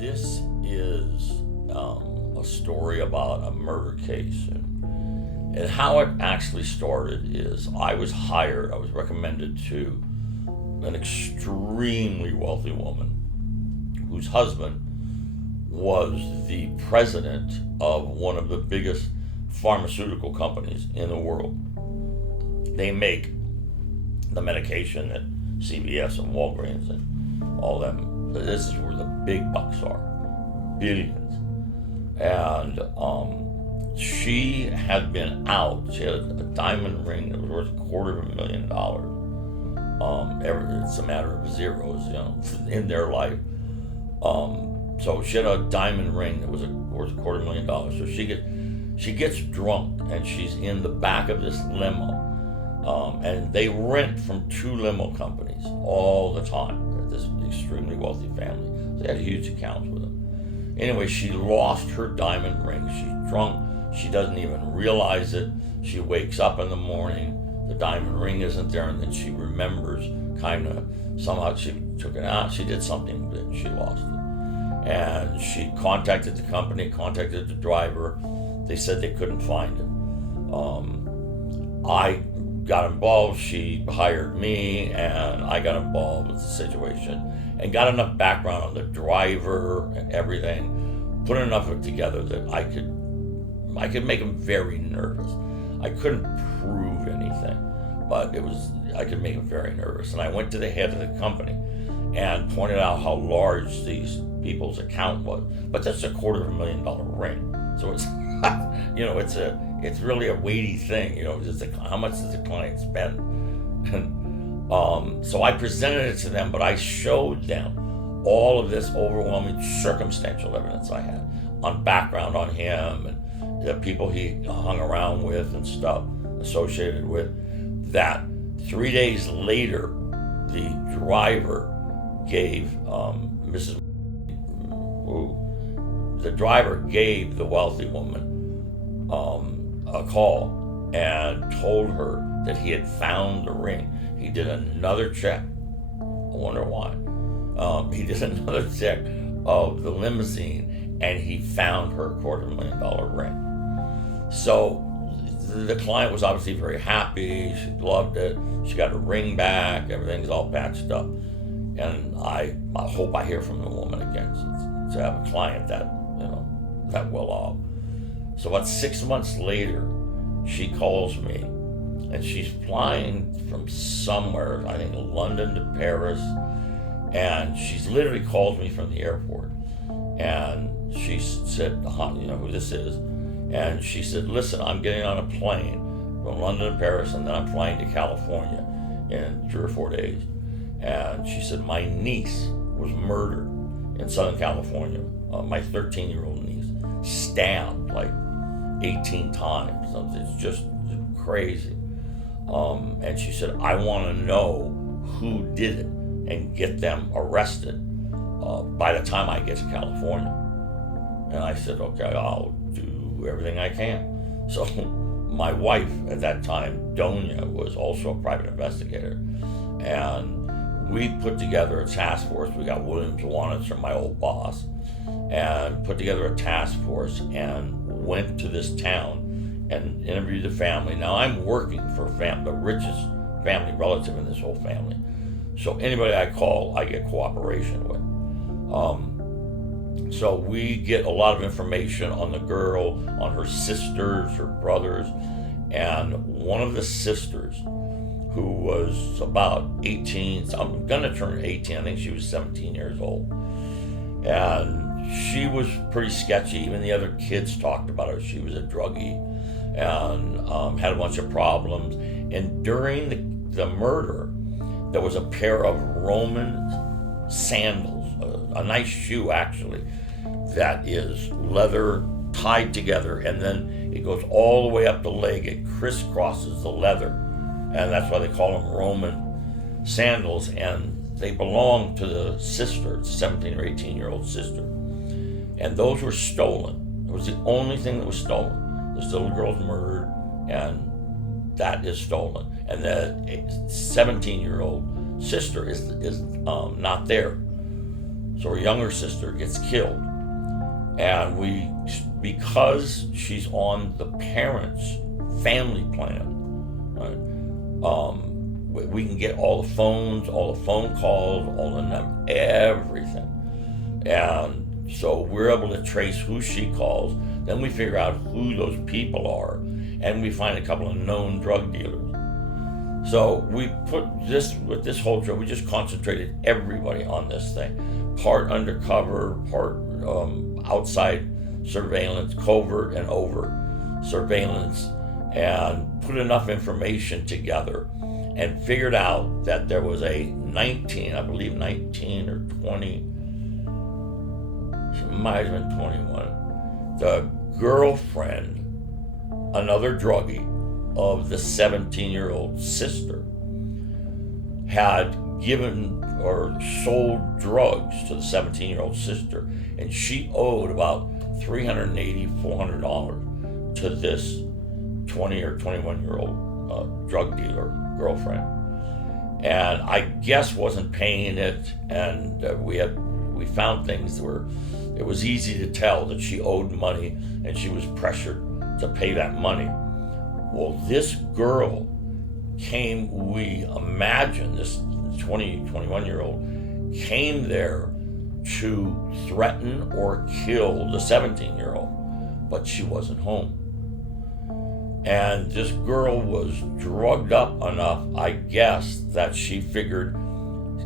This is a story about a murder case. And how it actually started is I was recommended to an extremely wealthy woman whose husband was the president of one of the biggest pharmaceutical companies in the world. They make the medication that CVS and Walgreens and all them. This is where the big bucks are, billions. And she had been out. She had a diamond ring that was worth $250,000. It's a matter of zeros, in their life. So she had a diamond ring that was worth $250,000. So she gets drunk and she's in the back of this limo. And they rent from two limo companies all the time. This extremely wealthy family. They had huge accounts with them. Anyway, she lost her diamond ring. She's drunk. She doesn't even realize it. She wakes up in the morning. The diamond ring isn't there, and then she remembers somehow she took it out. She did something, but she lost it. And she contacted the company, contacted the driver. They said they couldn't find it. I got involved. She hired me, and I got involved with the situation and got enough background on the driver and everything, put enough of it together that I could make him very nervous. I couldn't prove anything, but I could make him very nervous. And I went to the head of the company and pointed out how large these people's account was. But that's a $250,000 ring, so it's it's really a weighty thing. How much does the client spend? So I presented it to them, but I showed them all of this overwhelming circumstantial evidence I had on background on him and the people he hung around with and stuff associated with that. 3 days later, the driver gave the wealthy woman a call and told her that he had found the ring. He did another check. I wonder why. He did another check of the limousine, and he found her $250,000 ring. So the client was obviously very happy. She loved it. She got her ring back. Everything's all patched up. And I hope I hear from the woman again to have a client that well off. So about 6 months later, she calls me, and she's flying from somewhere, I think London to Paris, and she's literally calls me from the airport, and she said, who this is, and she said, listen, I'm getting on a plane from London to Paris, and then I'm flying to California in 3 or 4 days. And she said, my niece was murdered in Southern California, my 13-year-old niece, stabbed like 18 times. It's just crazy. And she said, I want to know who did it and get them arrested by the time I get to California. And I said, okay, I'll do everything I can. So my wife at that time, Donia, was also a private investigator. And we put together a task force. We got William Zwanitzer, my old boss, and put together a task force and went to this town and interviewed the family. Now I'm working for the richest family relative in this whole family. So anybody I call, I get cooperation with. So we get a lot of information on the girl, on her sisters, her brothers, and one of the sisters, who was about 18, I'm gonna turn 18, I think she was 17 years old. And she was pretty sketchy. Even the other kids talked about her. She was a druggie and had a bunch of problems. And during the murder, there was a pair of Roman sandals, a nice shoe actually, that is leather tied together, and then it goes all the way up the leg. It crisscrosses the leather, and that's why they call them Roman sandals. And they belonged to the sister, 17 or 18-year-old sister. And those were stolen. It was the only thing that was stolen. This little girl's murdered, and that is stolen. And the 17-year-old sister is not there. So her younger sister gets killed. And because she's on the parents' family plan, right, we can get all the phones, all the phone calls, all the everything. And so we're able to trace who she calls. Then we figure out who those people are, and we find a couple of known drug dealers. So we put this, with this whole show, we just concentrated everybody on this thing. Part undercover, part outside surveillance, covert and overt surveillance, and put enough information together and figured out that there was a 19 or 20, she might have been 21, the girlfriend, another druggie of the 17-year-old sister, had given or sold drugs to the 17-year-old sister, and she owed about $380, $400 to this 20 or 21-year-old drug dealer girlfriend, and I guess wasn't paying it. And we found things where it was easy to tell that she owed money, and she was pressured to pay that money. Well, this girl came, we imagine, this 21-year-old came there to threaten or kill the 17-year-old, but she wasn't home. And this girl was drugged up enough, I guess, that she figured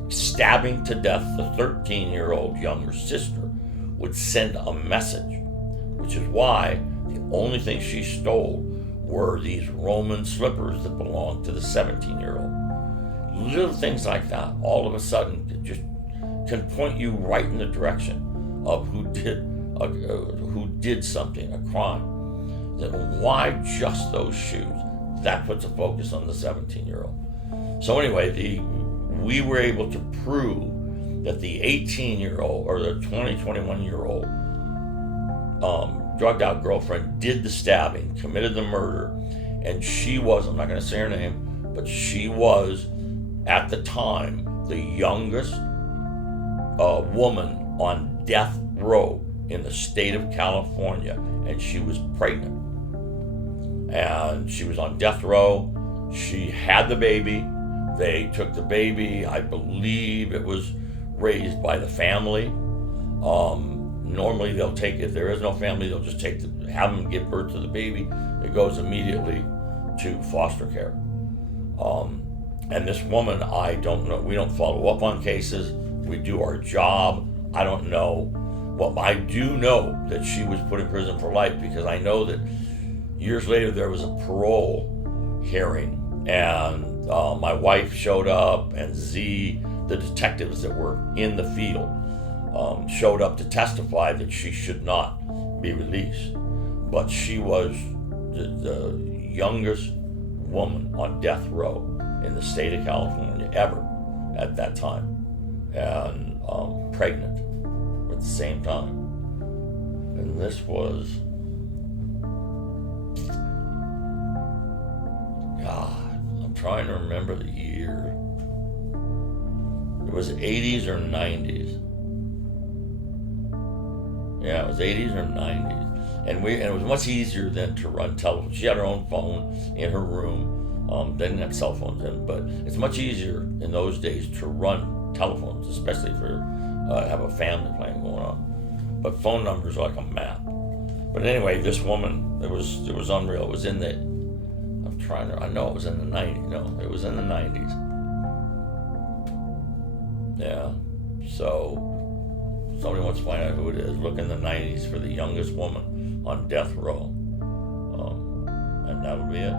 stabbing to death the 13-year-old younger sister would send a message, which is why the only thing she stole were these Roman slippers that belonged to the 17-year-old. Little things like that, all of a sudden, just can point you right in the direction of who did something, a crime. Then why just those shoes? That puts a focus on the 17-year-old. So anyway, we were able to prove that the 18-year-old or the 21-year-old drugged out girlfriend did the stabbing, committed the murder, and she was, I'm not going to say her name, but she was, at the time, the youngest woman on death row in the state of California, and she was pregnant. And she was on death row. She had the baby. They took the baby. I believe it was raised by the family. Normally they'll take, if there is no family, they'll just have them give birth to the baby. It goes immediately to foster care. And this woman, I don't know. We don't follow up on cases. We do our job. I don't know. Well, I do know that she was put in prison for life, because I know that years later there was a parole hearing, and my wife showed up, and the detectives that were in the field, showed up to testify that she should not be released. But she was the youngest woman on death row in the state of California ever at that time, and pregnant at the same time. And this was, God, I'm trying to remember the year. It was 80s or 90s. Yeah, it was 80s or 90s. And it was much easier then to run telephone. She had her own phone in her room. They didn't have cell phones then, but it's much easier in those days to run telephones, especially for have a family plan going on. But phone numbers are like a map. But anyway, this woman, it was unreal. It was in the, I know it was in the 90s. No, it was in the 90s. Yeah. So somebody wants to find out who it is, look in the 90s for the youngest woman on death row. And that would be it.